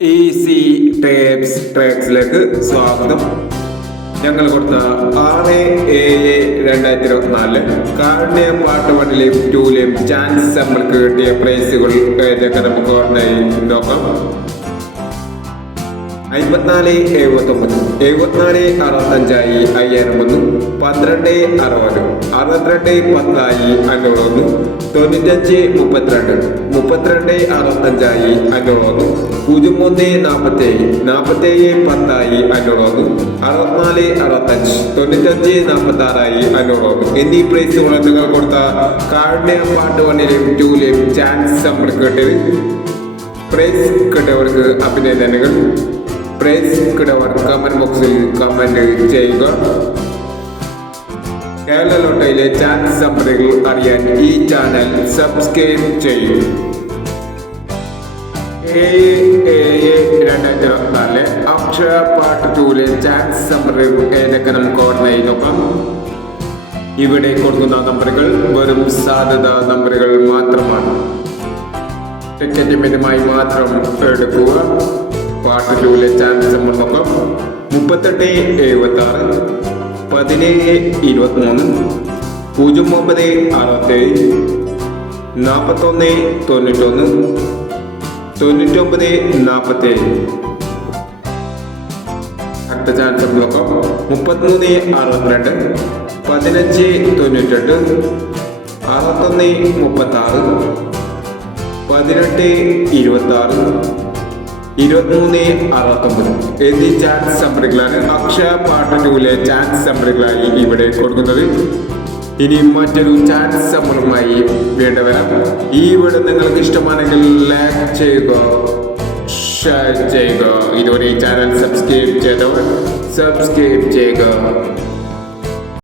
Easy tapes ട്രാക്സിലേക്ക് സ്വാഗതം. ഞങ്ങൾ കൊടുത്ത 6/7/2024 കാരുണ്യ പാട്ട് വണ്ടിലെയും ടൂലെയും ചാൻസ് നമ്മൾക്ക് കിട്ടിയ പ്രൈസുകൾ ഏതൊക്കെ നമുക്ക് ഓർമ്മയായി നോക്കാം. 54/79, 74/65 5000 വന്നു. 12/60, 62/10 501, 95/32, 32/65 501, 03/47, 47/10 501, 64/65, 95/46 501 എന്നീ പ്രൈസുകൾ നിങ്ങൾ കൊടുത്ത കാരുണ്യ പാട്ട് വണ്ണിലെയും ടൂലെയും ചാൻസ് നമ്മൾക്ക് കിട്ടിയത്. പ്രൈസ് കിട്ടിയവർക്ക് അഭിനന്ദനങ്ങൾ. പ്രൈസ് കിട്ടിയവർ കമന്റ് ബോക്സിൽ കമന്റ് ചെയ്യുക. കേരള ലോട്ടറിയിലെ ചാൻസ് നമ്പറുകൾ അറിയാൻ ഈ ചാനൽ സബ്സ്ക്രൈബ് ചെയ്യും. 7/7/2024 അക്ഷര പാർട്ട് 2ലെ ചാൻസ് നമ്പറുകൾ ഏതൊക്കെ നമുക്ക് ഓർമ്മയായി നോക്കാം. ഇവിടെ കൊടുക്കുന്ന നമ്പറുകൾ വെറും സാധ്യത നമ്പറുകൾ മാത്രമാണ്. ടിക്കറ്റ് മിതമായി മാത്രം എടുക്കുക. പാർട്ട് 2ലെ ചാൻസ് നമ്പർ നോക്കാം. 38/76, 17/23, 09/67, 41/91, 99/47. അടുത്ത ചാൻസ് നമ്പർ നോക്കാം. 33/62, 15/98, 61/36, 18/26, 23/69 എന്നീ ചാൻസ് നമ്പറുകളാണ് അക്ഷയ പാർട്ട് 2ലെ ചാൻസ് നമ്പറുകളായി ഇവിടെ കൊടുക്കുന്നത്. ഇനി മറ്റൊരു ചാൻസ് നമ്പറുമായി വീണ്ടും വരാം. ഈ വീഡിയോ നിങ്ങൾക്ക് ഇഷ്ടമാണെങ്കിൽ ലൈക്ക് ചെയ്യുക, ഷെയർ ചെയ്യുക. ഇതുവരെ ഈ ചാനൽ സബ്സ്ക്രൈബ് ചെയ്തവർ സബ്സ്ക്രൈബ് ചെയ്യുക.